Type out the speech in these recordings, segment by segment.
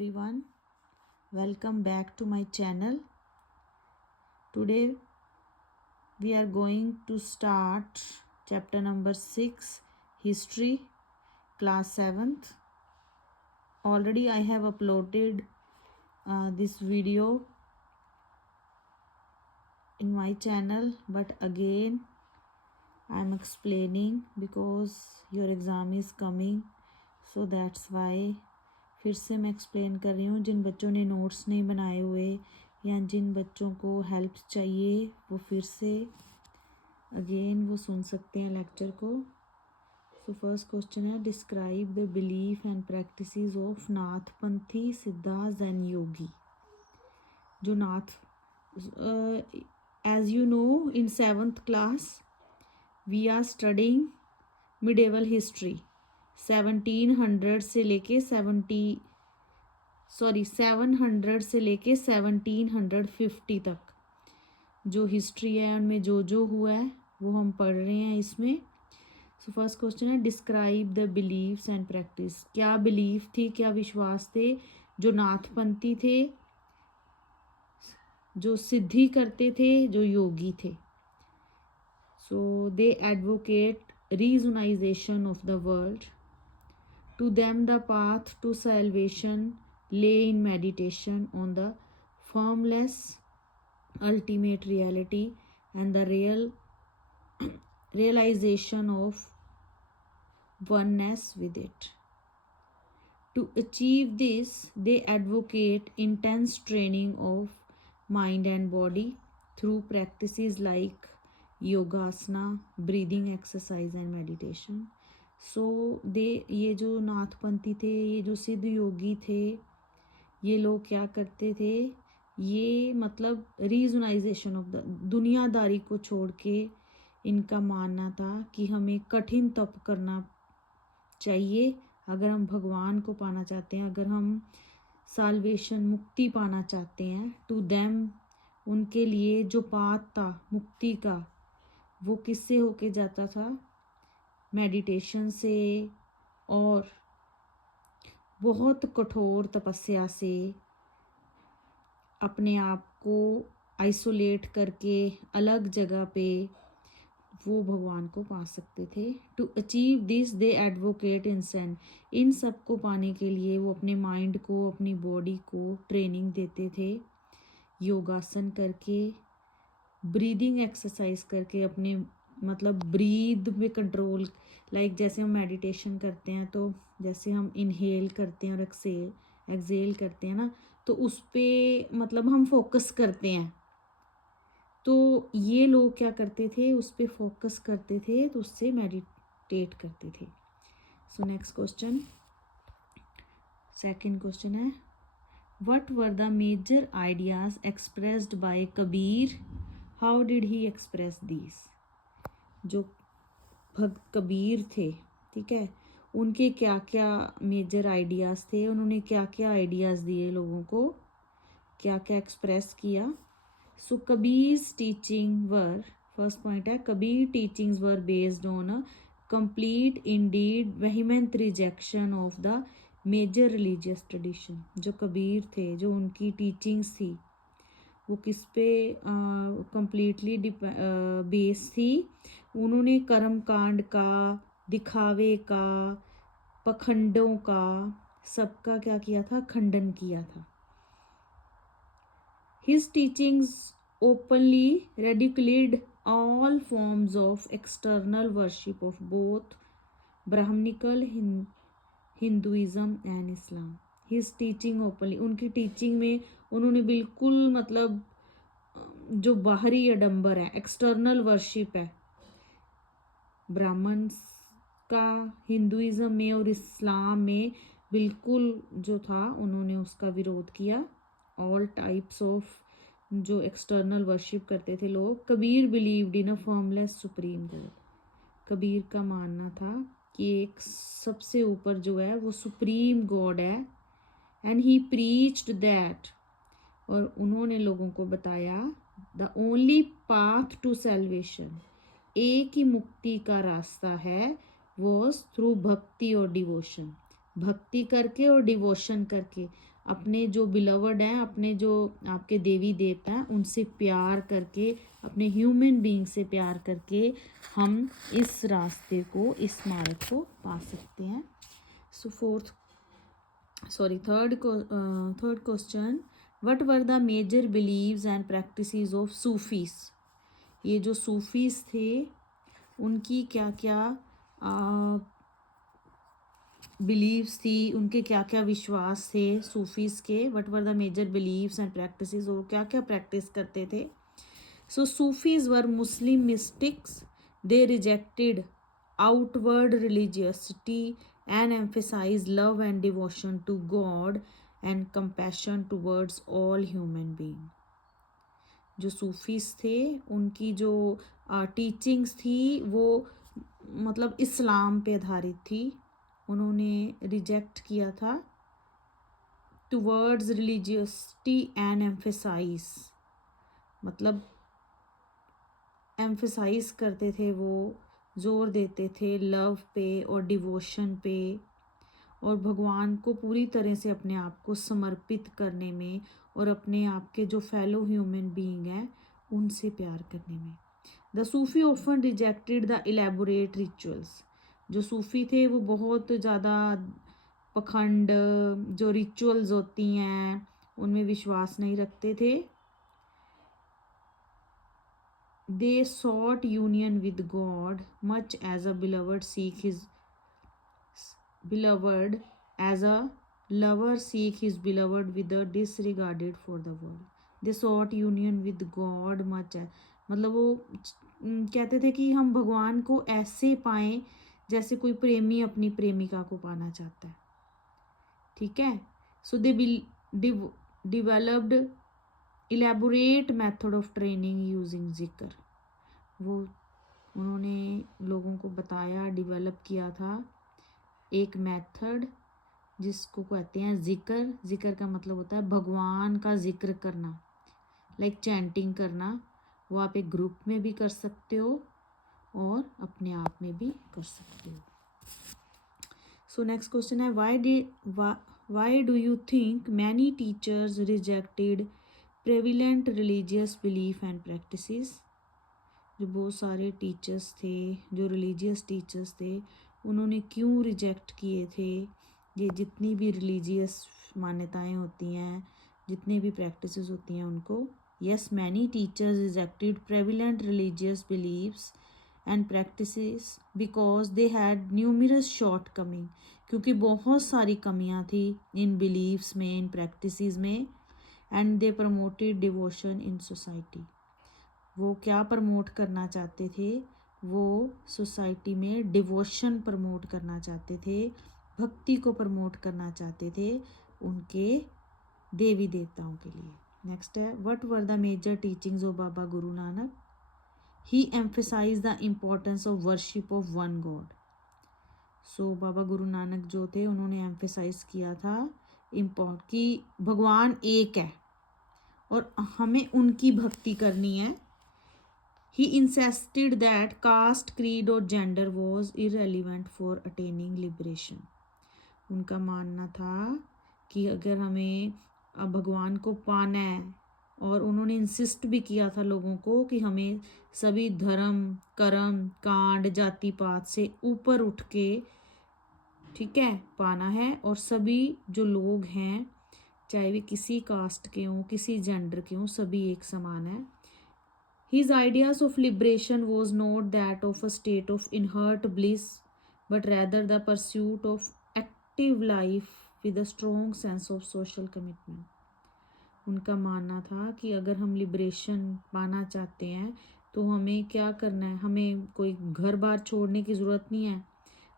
Everyone, welcome back to my channel. Today we are going to start chapter number 6, history, class 7th. Already I have uploaded this video in my channel, but again I am explaining because your exam is coming, so that's why फिर से मैं explain कर रही हूँ. जिन बच्चों ने notes नहीं बनाए हुए या जिन बच्चों को हेल्प चाहिए वो फिर से अगेन वो सुन सकते हैं लेक्चर को. सो फर्स्ट क्वेश्चन है, describe the belief and practices of Nathpanthi Siddha Jain yogi. जो Nath as you know in 7th class we are studying medieval history 1700 से लेके 700 से लेके 1750 तक जो हिस्ट्री है उनमें जो हुआ है वो हम पढ़ रहे हैं इसमें. सो फर्स्ट क्वेश्चन है, describe the believes and practice. क्या बिलीफ थी, क्या विश्वास थे जो नाथपंथी थे, जो सिद्धि करते थे, जो योगी थे. So they advocate renunciation of the world. To them, the path to salvation lay in meditation on the formless ultimate reality and the realization of oneness with it. To achieve this, they advocate intense training of mind and body through practices like yogasana, breathing exercise and meditation. ये जो नाथपंथी थे, ये जो सिद्ध योगी थे, ये लोग क्या करते थे, ये मतलब रीजनाइजेशन ऑफ द दुनियादारी को छोड़ के इनका मानना था कि हमें कठिन तप करना चाहिए अगर हम भगवान को पाना चाहते हैं, अगर हम साल्वेशन मुक्ति पाना चाहते हैं. टू देम, उनके लिए जो पाथ था मुक्ति का वो किससे होके जाता था, मेडिटेशन से और बहुत कठोर तपस्या से, अपने आप को आइसोलेट करके अलग जगह पे वो भगवान को पा सकते थे. To achieve this they advocate इन सब को पाने के लिए वो अपने माइंड को, अपनी बॉडी को ट्रेनिंग देते थे, योगासन करके, ब्रीदिंग एक्सरसाइज करके, अपने मतलब ब्रीद में कंट्रोल, लाइक जैसे हम मेडिटेशन करते हैं तो जैसे हम इनहेल करते हैं और एक्सेल करते हैं ना, तो उस पर मतलब हम फोकस करते हैं. तो ये लोग क्या करते थे, उस पर फोकस करते थे, तो उससे मेडिटेट करते थे. So next question, second question है, what were the major ideas expressed by Kabir, how did he express these. जो भक्त कबीर थे, ठीक है, उनके क्या क्या मेजर आइडियाज़ थे, उन्होंने क्या क्या आइडियाज़ दिए लोगों को, क्या क्या एक्सप्रेस किया. So Kabir's teaching were, first point है, Kabir teachings were based on a complete indeed vehement rejection of the major religious tradition. जो कबीर थे, जो उनकी टीचिंग्स थी वो किस पे कंप्लीटली बेस थी. उन्होंने कर्मकांड का, दिखावे का, पखंडों का, सबका क्या किया था, खंडन किया था. His teachings openly ridiculed all forms of external worship of both Brahmanical Hinduism and Islam. His teaching openly, उनकी टीचिंग में उन्होंने बिल्कुल मतलब जो बाहरी आडंबर है, एक्सटर्नल वर्शिप है ब्राह्मण का, हिंदुइज्म में और इस्लाम में बिल्कुल जो था उन्होंने उसका विरोध किया. ऑल टाइप्स ऑफ जो एक्सटर्नल वर्शिप करते थे लोग. Kabir believed in a formless supreme God. Kabir का मानना था कि एक सबसे ऊपर जो है वो सुप्रीम गॉड है. एंड ही प्रीच्ड दैट, और उन्होंने लोगों को बताया, the only path to salvation, एक ही मुक्ति का रास्ता है, वॉज थ्रू भक्ति और डिवोशन. भक्ति करके और डिवोशन करके, अपने जो बिलवर्ड हैं, अपने जो आपके देवी देवता हैं, उनसे प्यार करके, अपने ह्यूमन बीइंग से प्यार करके हम इस रास्ते को, इस मार्ग को पा सकते हैं. So third question, what were the major beliefs and practices of Sufis. ये जो सूफीज थे उनकी क्या क्या बिलीव्स थी, उनके क्या क्या विश्वास थे सूफीज के. What were the major beliefs and practices, और क्या क्या प्रैक्टिस करते थे. So Sufis were Muslim mystics. They rejected outward religiosity and emphasize love and devotion to God and compassion towards all human beings. जो सूफीस थे उनकी जो टीचिंग्स थी वो मतलब इस्लाम पे आधारित थी. उन्होंने रिजेक्ट किया था टुवर्ड्स रिलीजियसिटी एंड एम्फेसाइज, मतलब एम्फेसाइज करते थे, वो जोर देते थे लव पे और डिवोशन पे, और भगवान को पूरी तरह से अपने आप को समर्पित करने में, और अपने आप के जो फेलो ह्यूमन बीइंग हैं उनसे प्यार करने में. The Sufi often rejected the elaborate rituals. जो सूफी थे वो बहुत ज़्यादा पखंड, जो रिचुअल्स होती हैं उनमें विश्वास नहीं रखते थे. They sought union with God much as a beloved seek his beloved, as a lover seek his beloved with a disregarded for the world. They sought union with God much as, मतलब वो कहते थे कि हम भगवान को ऐसे पाएं जैसे कोई प्रेमी अपनी प्रेमिका को पाना चाहता है. ठीक है. सो दे developed elaborate method of training using जिक्र. वो उन्होंने लोगों को बताया, डेवलप किया था एक मेथड जिसको कहते हैं जिक्र. जिक्र का मतलब होता है भगवान का जिक्र करना, लाइक चैंटिंग करना. वो आप एक ग्रुप में भी कर सकते हो और अपने आप में भी कर सकते हो. सो नेक्स्ट क्वेश्चन है, why do you think many teachers rejected prevalent religious belief and practices. जो बहुत सारे टीचर्स थे, जो रिलीजियस टीचर्स थे, उन्होंने क्यों रिजेक्ट किए थे ये जितनी भी रिलीजियस मान्यताएं होती हैं, जितनी भी प्रैक्टिसेस होती हैं उनको. Yes, many teachers rejected prevalent religious believes and practices because they had numerous shortcoming. क्योंकि बहुत सारी कमियां थी इन बिलीव्स में, इन प्रैक्टिसेस में. And they promoted devotion in society. वो क्या प्रमोट करना चाहते थे, वो सोसाइटी में डिवोशन प्रमोट करना चाहते थे, भक्ति को प्रमोट करना चाहते थे उनके देवी देवताओं के लिए. नेक्स्ट है, what were the major teachings of Baba Guru Nanak. He emphasise the importance of worship of one God. So Baba Guru Nanak जो थे उन्होंने एम्फेसाइज किया था कि भगवान एक है और हमें उनकी भक्ति करनी है. He insisted that caste, creed और gender was irrelevant for attaining liberation. उनका मानना था कि अगर हमें भगवान को पाना है, और उन्होंने इंसिस्ट भी किया था लोगों को कि हमें सभी धर्म, कर्म, कांड, जाति पात से ऊपर उठ के, ठीक है, पाना है. और सभी जो लोग हैं चाहे वे किसी कास्ट के हों, किसी जेंडर के हों, सभी एक समान है. His ideas of liberation was not that of a state of inherent bliss, but rather the pursuit of active life with a strong sense of social commitment. उनका मानना था कि अगर हम लिबरेशन पाना चाहते हैं तो हमें क्या करना है, हमें कोई घर बार छोड़ने की ज़रूरत नहीं है.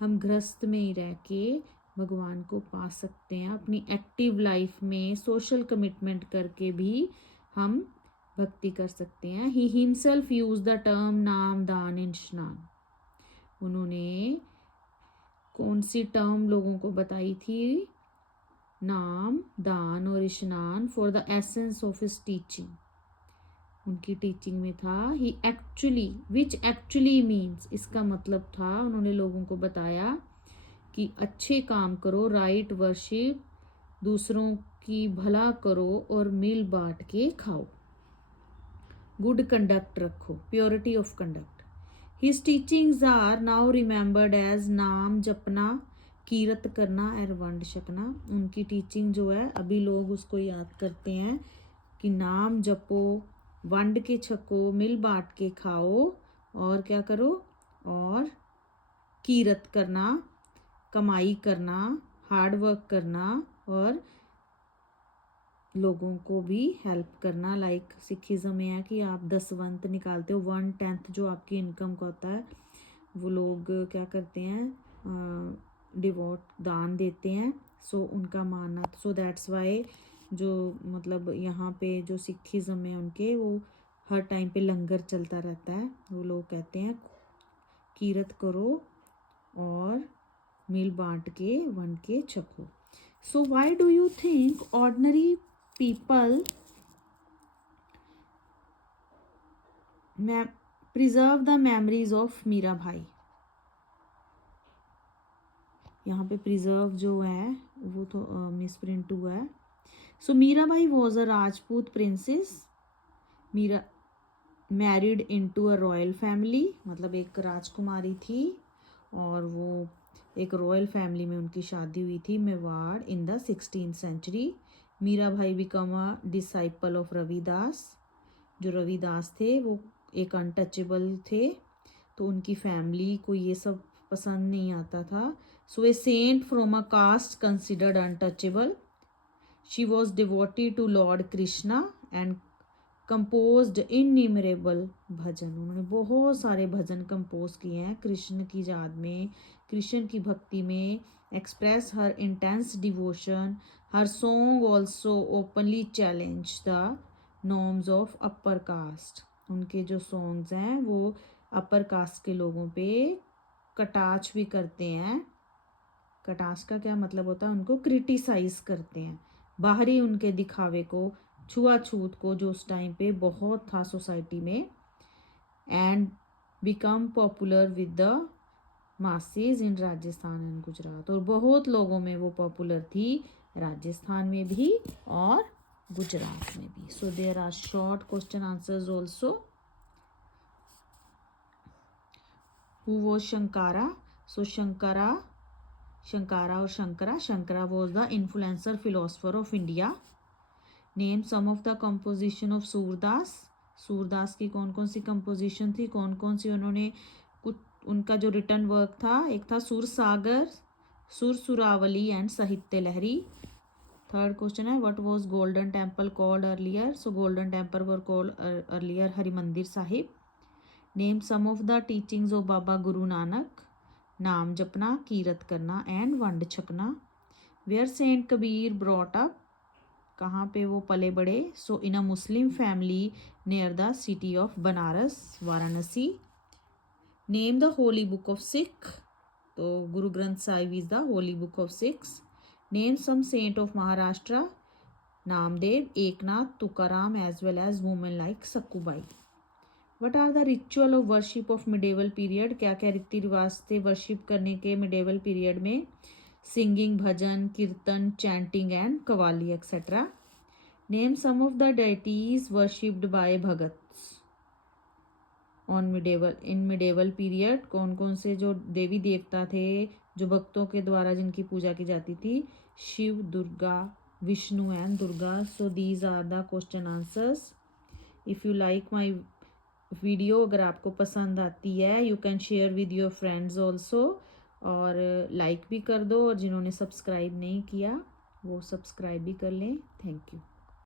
हम गृहस्थ में ही रह के भगवान को पा सकते हैं. अपनी एक्टिव लाइफ में सोशल कमिटमेंट करके भी हम भक्ति कर सकते हैं. He himself use the term नाम दान एंड स्नान. उन्होंने कौन सी टर्म लोगों को बताई थी, नाम, दान और स्नान, for the essence of his teaching. उनकी टीचिंग में था ही एक्चुअली, विच एक्चुअली मीन्स, इसका मतलब था उन्होंने लोगों को बताया कि अच्छे काम करो, राइट वर्शिप, दूसरों कि भला करो और मिल बांट के खाओ। गुड कंडक्ट रखो, purity of conduct. His teachings are now remembered as naam japna, kirat करना और वंड छकना। उनकी टीचिंग जो है अभी लोग उसको याद करते हैं कि नाम जपो, वंड के छको, मिल बांट के खाओ और क्या करो, और कीरत करना, कमाई करना, हार्ड वर्क करना और लोगों को भी हेल्प करना। लाइक सिखिज़म में है कि आप 10 निकालते हो, 1/10 जो आपकी इनकम का होता है वो लोग क्या करते हैं, डिवोट दान देते हैं। सो उनका मानना, सो दैट्स वाई जो मतलब यहाँ पे जो सिखिज़म है उनके वो हर टाइम पे लंगर चलता रहता है। वो लोग कहते हैं कीरत करो और मिल बांट के वंड के छको। So why do you think ordinary people preserve the memories of Meera Bai? यहाँ पे प्रिजर्व जो है वो तो मिस प्रिंट हुआ है। So Meera Bai was a Rajput princess. Meera married into a royal family, मतलब एक राजकुमारी थी और वो एक रॉयल फैमिली में उनकी शादी हुई थी, Mewar, in the 16th century. Meera Bai become a disciple of Ravidas. जो रविदास थे वो एक अनटचेबल थे, तो उनकी फैमिली को ये सब पसंद नहीं आता था। So a saint from a caste considered untouchable. She was devoted to Lord Krishna and composed innumerable bhajan. उन्होंने बहुत सारे भजन कंपोज किए हैं कृष्ण की याद में, कृष्ण की भक्ति में। Express her intense devotion. Her song also openly challenge the norms of upper caste. उनके जो सॉन्ग्स हैं वो अपर कास्ट के लोगों पे कटाक्ष भी करते हैं। कटाक्ष का क्या मतलब होता है, उनको क्रिटिसाइज करते हैं, बाहरी उनके दिखावे को, छुआछूत को जो उस टाइम पे बहुत था सोसाइटी में। And become popular with the masses in Rajasthan and Gujarat. और बहुत लोगों में वो पॉपुलर थी, राजस्थान में भी और गुजरात में भी। So there are short question answers also. Who was Shankara? So Shankara और Shankara was the influencer philosopher of India. Name some of the composition of Surdas. Surdas की कौन कौन सी कंपोजिशन थी, कौन कौन सी उन्होंने कुछ उनका जो रिटर्न वर्क था, एक था सुर सागर, सुर Suravali and Sahitya Lahari. Third question है what was Golden Temple called earlier? So Golden Temple were called earlier Harmandir Sahib. Name some of the teachings of Baba Guru Nanak. Naam japna, kirat karna and vand chhakna. Where saint Kabir brought up? कहाँ पे वो पले बड़े? So in a Muslim family near the city of Banaras, Varanasi. Name the holy book of Sikh. तो Guru Granth Sahib is the holy book of Sikhs. Name some saint of Maharashtra. Namdev, Eknath, Tukaram as well as women like Sakkubai. What are the ritual of worship of medieval period? क्या क्या रीति रिवाज थे worship करने के medieval period में? Singing, bhajan, kirtan, chanting and qawwali etcetera. Name some of the deities worshipped by bhagats on medieval period. कौन कौन से जो देवी देवता थे जो भक्तों के द्वारा जिनकी पूजा की जाती थी? Shiva, Durga, Vishnu and Durga. So these are the question answers. If you like my video, अगर आपको पसंद आती है, you can share with your friends also, और लाइक भी कर दो, और जिन्होंने सब्सक्राइब नहीं किया वो सब्सक्राइब भी कर लें। Thank you.